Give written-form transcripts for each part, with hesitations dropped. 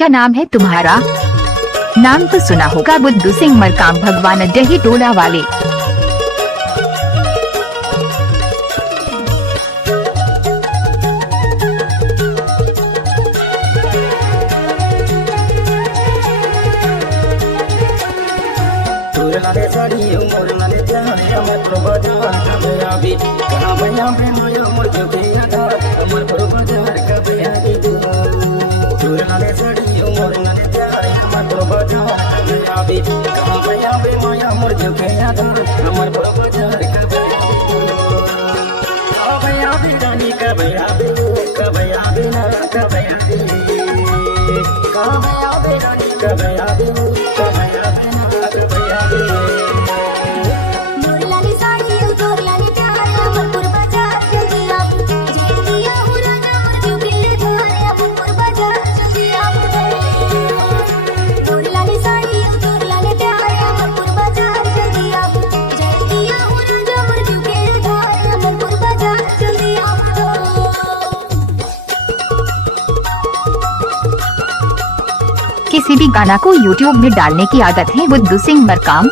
क्या नाम है तुम्हारा? नाम तो सुना होगा, बुद्धू सिंह मरकाम भगवान डही टोला वाले। किसी भी गाना को YouTube में डालने की आदत है बुद्धू सिंह मरकाम।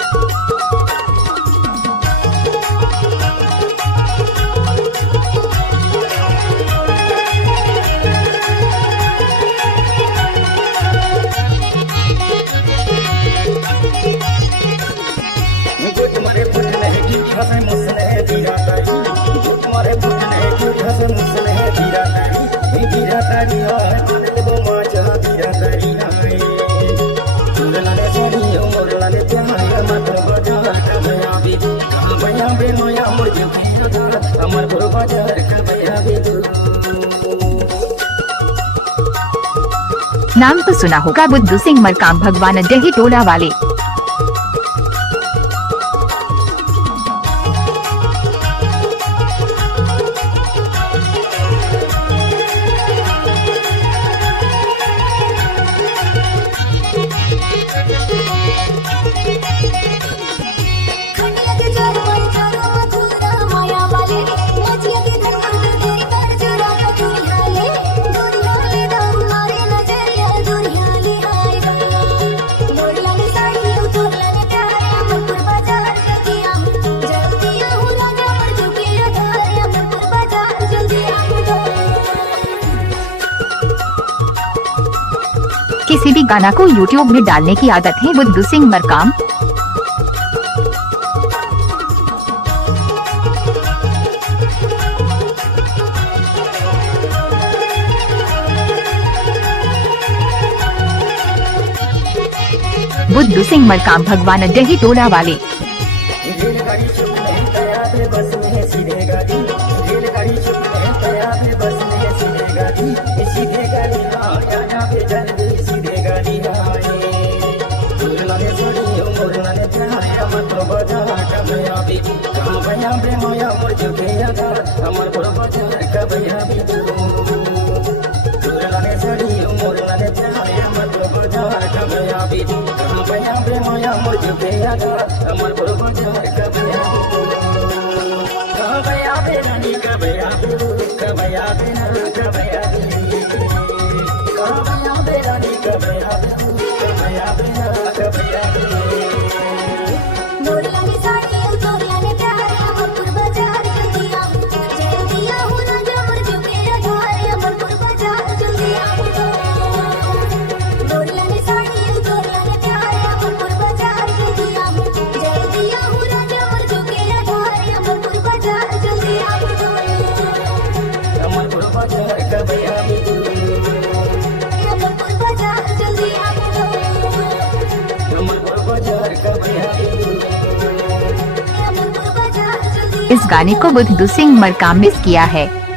नाम तो सुना होगा, बुद्धू सिंह मरकाम भगवान डही टोला वाले। किसी भी गाना को YouTube में डालने की आदत है बुद्धू सिंह मरकाम। बुद्धू सिंह मरकाम भगवान डही टोला वाले। इस गाने को बुद्धू सिंह मरकाम मिस किया है।